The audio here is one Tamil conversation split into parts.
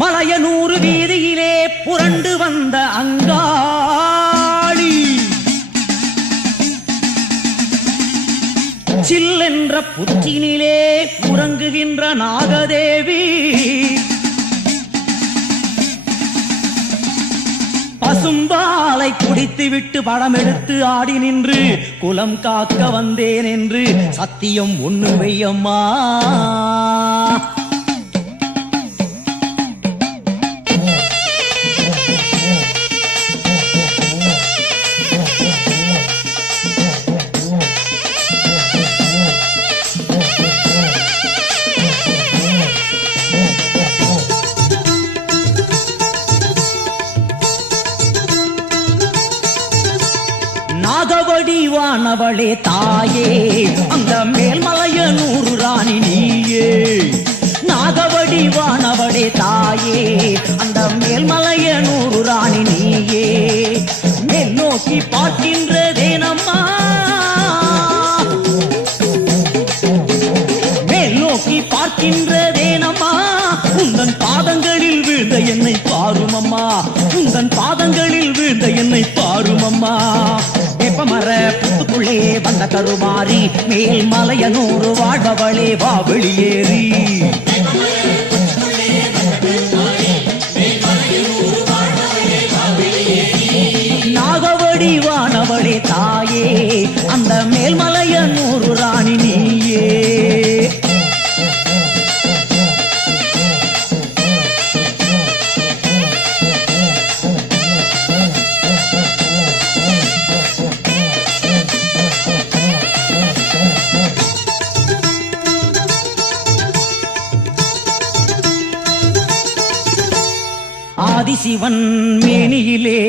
மலையனூறு வீதியிலே புரண்டு வந்த அங்காளி சில்லென்ற புற்றினிலே உறங்குகின்ற நாகதேவி பசும்பாலை குடித்துவிட்டு படம் எடுத்து ஆடி நின்று குலம் காக்க வந்தேன் என்று சத்தியம் ஒண்ணு வையம்மா. நாகவடிவானவளே தாயே அந்த மேல்மலையனூறு ராணி நீயே. நாகவடிவானவளே தாயே அந்த மேல்மலையனூறு ராணி நீயே. மேல் நோக்கி பார்க்கின்றதேனம்மா, மேல் நோக்கி பார்க்கின்றதேனம்மா. உந்தன் பாதங்களில் வீழ்ந்த என்னை பாருமம்மா, உந்தன் பாதங்களில் வீழ்ந்த என்னை பாருமம்மா. வேப்பமர புத்துக்குள்ளே வந்த கருமாறி மேல் மலையனூறு வாழ்பவளே வா வெளியேறி. நாகவடிவானவளே தாயே அந்த மேல்மலையனூறு ராணி நீயே. ஆதிசிவன் மேனியிலே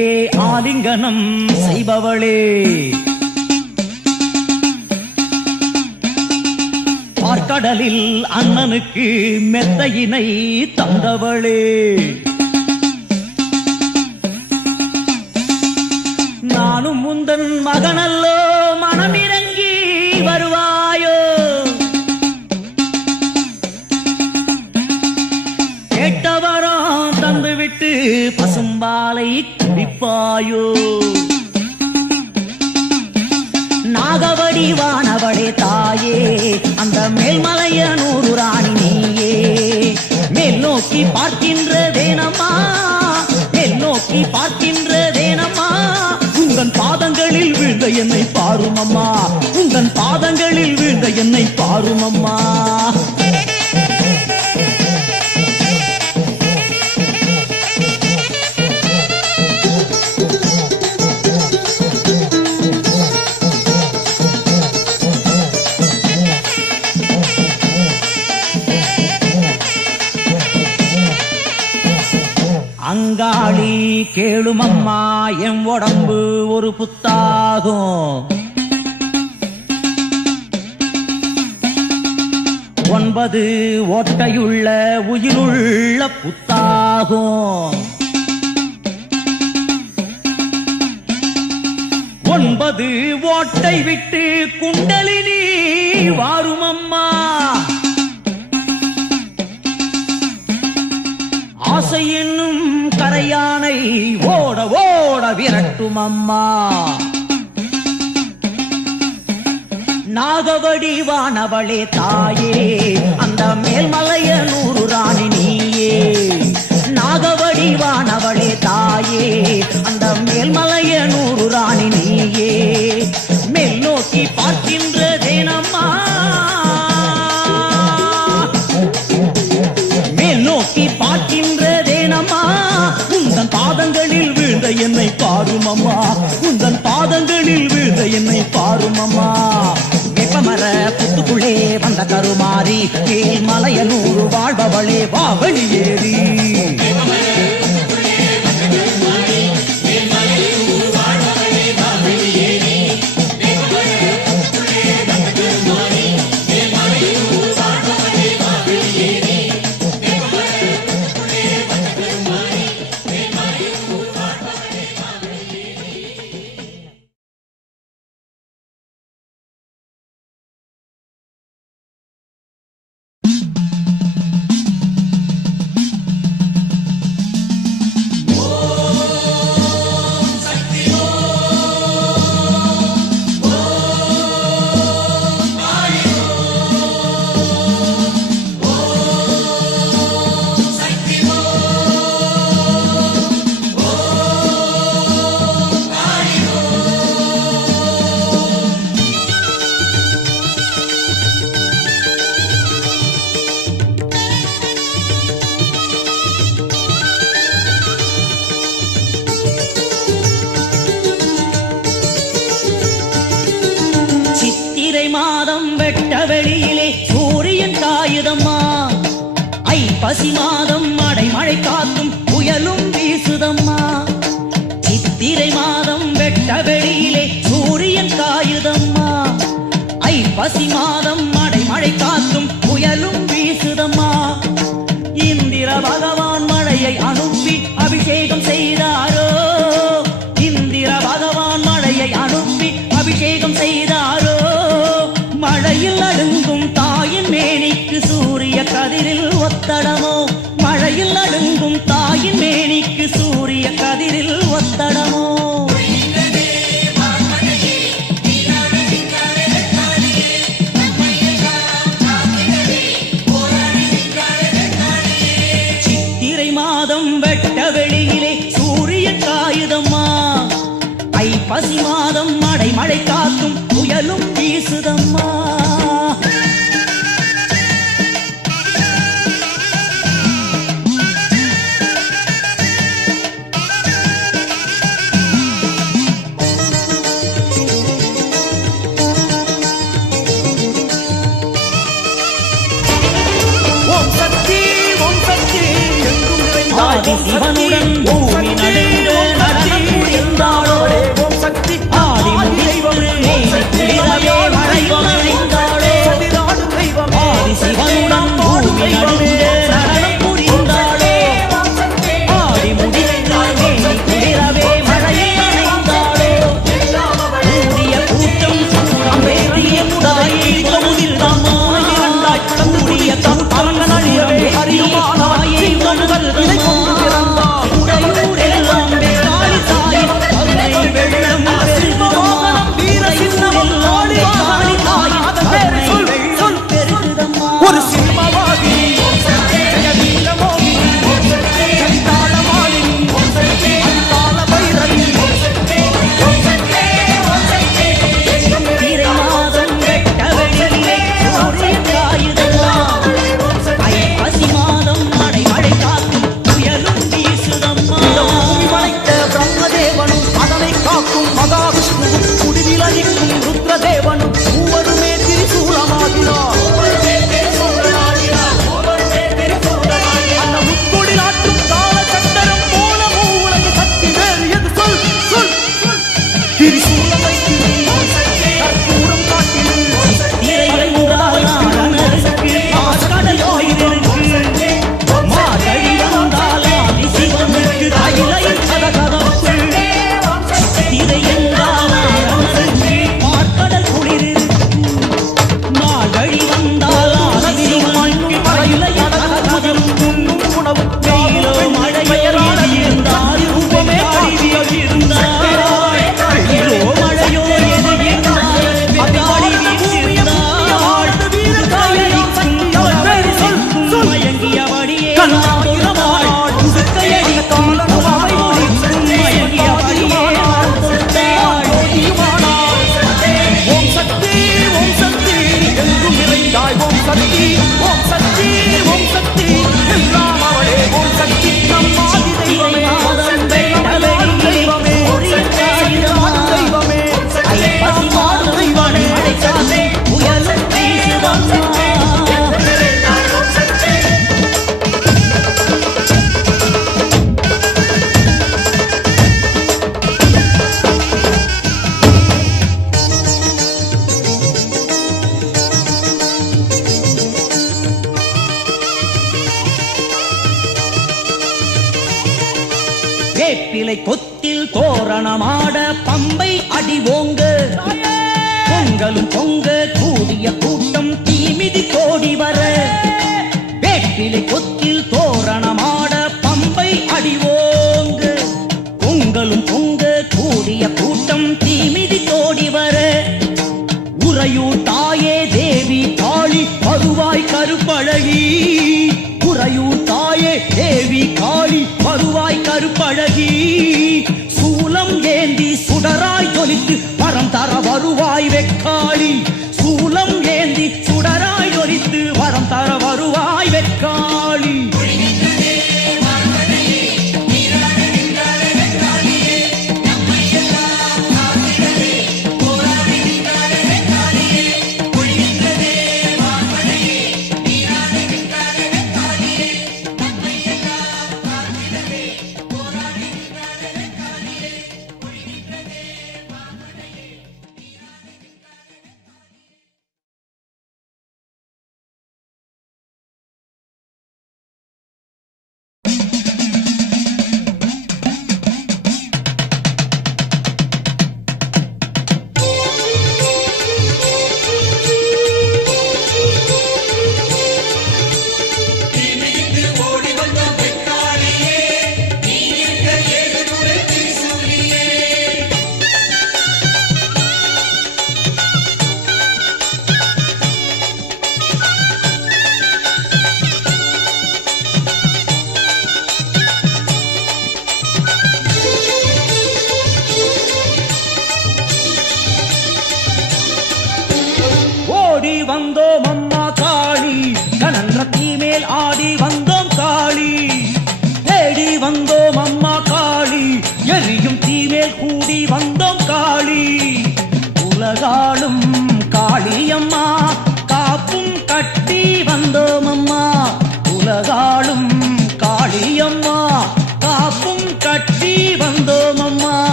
ஆலிங்கனம் செய்பவளே, பார்க்கடலில் அண்ணனுக்கு மெத்தையினை தந்தவளே. நானும் முந்தன் மகனல்லோ மனமிறங்கி வருவாயோ, கேட்டவரம் தந்துவிட்டு பசும்பாலை குடிப்பாயோ. நாகவடிவானவளே தாயே அந்த மேல்மலையனூறு ராணி நீயே. மேல் நோக்கி பார்க்கின்றதேனம்மா, மேல் நோக்கி பார்க்கின்றதேனம்மா. உந்தன் பாதங்களில் வீழ்ந்த என்னை பாருமம்மா, உந்தன் பாதங்களில் வீழ்ந்த என்னை பாருமம்மா. அங்காளி கேளுமம்மா என் உடம்பு ஒரு புத்தாகும். 9 ஓட்டையுள்ள உயிருள்ள புத்தாகும். 9 ஓட்டை விட்டு குண்டலினி வாருமம்மா. ஆசை என்னும் கரையானை ஓட ஓட விரட்டும் அம்மா. நாகவடிவானவளே தாயே அந்த மேல்மலையனூறு ராணி நீயே. நாகவடிவானவளே தாயே அந்த மேல்மலையனூறு ராணி நீயே. மேல் நோக்கி பார்க்கின்றதேனம்மா, மேல் நோக்கி பார்க்கின்றதேனம்மா. உந்தன் பாதங்களில் வீழ்ந்த என்னை பாருமம்மா, உந்தன் பாதங்களில் வீழ்ந்த என்னை பாருமம்மா. வேப்பமர புத்துக்குள்ளே வந்த கருமாறி மேல் மலையனூறு வாழ்பவளே வா வெளியேறி. ஐப்பசி மாதம் அடைமழை காத்தும் புயலும் வீசுதம்மா. சித்திரை மாதம் வெட்ட வெளியிலே சூரியன் காயுதம்மா. ஐப்பசி மாதம் அடைமழை காத்தும் புயலும் வீசுதம்மா. இந்திர பகவான் மழையை அனுப்பி அபிஷேகம் செய்தாரோ. இந்திர பகவான் மழையை அனுப்பி அபிஷேகம் செய்தாரோ. மழையில் அழுங்கும் தாயின் மேனிக்கு சூரிய கதிரில் ஒத்தடமோ. மழையில் அழுங்கும் தாயின் மேனிக்கு சூரிய கதிரில் ஒத்தடமோ. சித்திரை மாதம் வெட்ட வெளியிலே சூரியன் காயுதம்மா. ஐப்பசி மாதம் அடைமழை காத்தும் புயலும் வீசுதம்மா. சிவனுடன் பூமி நடுங்க நடனம் புரிந்தாளோ. ஆடி முடித்து மேனி குளிரவே மழையும் நனைந்தாளோ. ஆதி சிவனுடன் பூமி நடுங்க நடனம் புரிந்தாளோ. ஆடி முடித்து மேனி குளிரவே மழையும் நனைந்தாளோ. கூடிய கூட்டம் சூடம் வேதிய தாயே கமுதிர்தம்மா. கூடிய கூட்டம் நழியவே அறியுமானாயே உணர்தம்மா. வேப்பிலை கொத்தில் தோரணமாட பம்பை அடிவோங்க. பொங்கலும் பொங்க கூடிய கூட்டம் தீமிதி கோடி வர. வேப்பிலை கொத்தில் தோரணமாட பம்பை அடிவோங்க. பொங்கலும் பொங்க கூடிய கூட்டம் தீமிதி கோடி வர. உறையூர் தாயே தேவி காளி வருவாய் கருப்பழகி. உறையூர் தாயே தேவி காளி வருவாய் கருப்பழகி. சூலம் ஏந்தி சுடராய் ஜொலித்து வரம் தர வருவாய் வெக்காளி. சூலம் ஏந்தி சுடராய் ஜொலித்து வரம் தர வருவாய் வெக்காளி.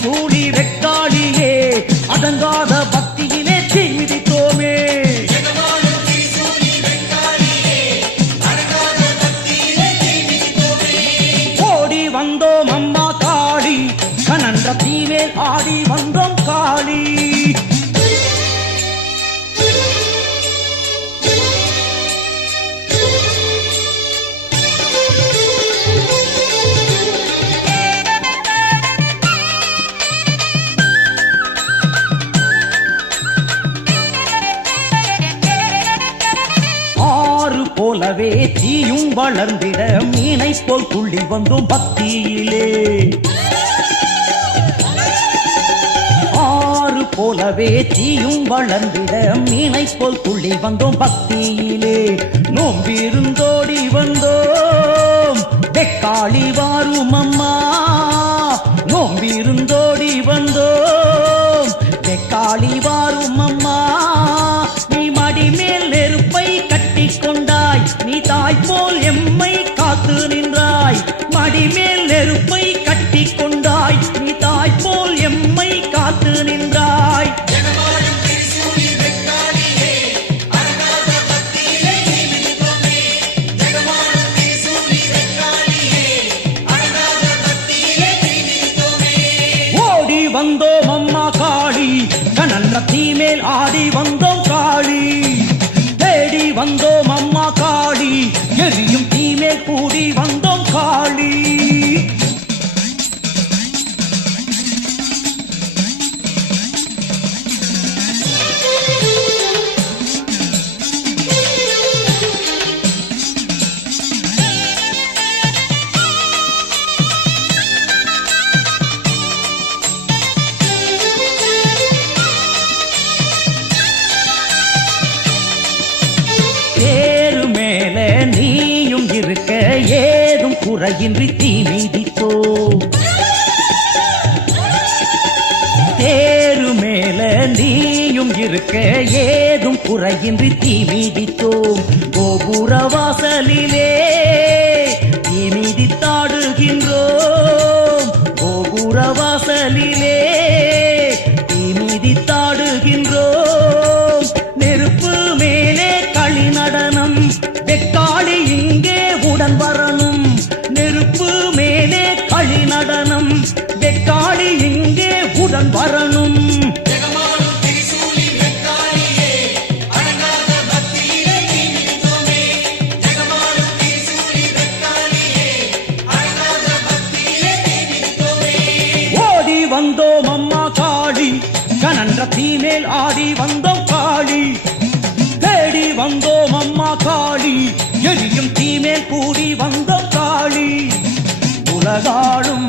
திரிசூலி வெக்காளியே அடங்காத பக்தியிலே தீ மிதித்தோமே. ஓடி வந்தோம் அம்மா காளி கனன்ற தீவேல் ஆடி வந்தோம் காளி. போலவே தீயும் வளர்ந்திட மீனை போல் துள்ளி வந்தோம் பக்தியிலே. ஆறு போலவே தீயும் வளர்ந்திட மீனை போல் துள்ளி வந்தோம் பக்தியிலே. நோம்பிருந்தோடி வந்தோம் வெக்காளி வாரும் அம்மா. நோம்பிருந்தோடி வந்தோம் வெக்காளி வாரும் அம்மா. நீ மடி மேல் நெருப்பை கொண்டாய் நீ தாய் போல் எம்மை காத்து நின்றாய். மடிமேல் நெருப்பை கட்டி கொண்டாய் நீ தாய் போல் எம்மை காத்து நின்றாய். ஓடி வந்தோம் அம்மா காளி கனன்ற தீமேல் ஆடி வந்தோம் காளி. தேடி வந்தோம் அம்மா காளி எரியும் தீமேல் கூடி வந்தோம் காளி. தேரு மேல நீயும் இருக்க ஏதும் குறையின்றி தீ மிதித்தோ. தேரு மேல நீயும் இருக்க ஏதும் குறையின்றி தீ மிதித்தோம். கோபுர வாசலிலே தீ மிதித்தாடுகின்றோம். கோபுர வாசலிலே தீ மிதித்தாடுகின்றோம். நெருப்பு மேலே களி நடனம் வெக்காளி இங்கே உடன் வரணும். நெருப்பு மேலே களி நடனம் வெக்காளி இங்கே உடன் வரணும். ஓடி வந்தோம் அம்மா காளி கனன்ற தீமேல் ஆடி வந்தோம் காளி. தேடி வந்தோம் அம்மா காளி எரியும் தீமேல் கூடி வந்தோம் காளி. உலகாளும்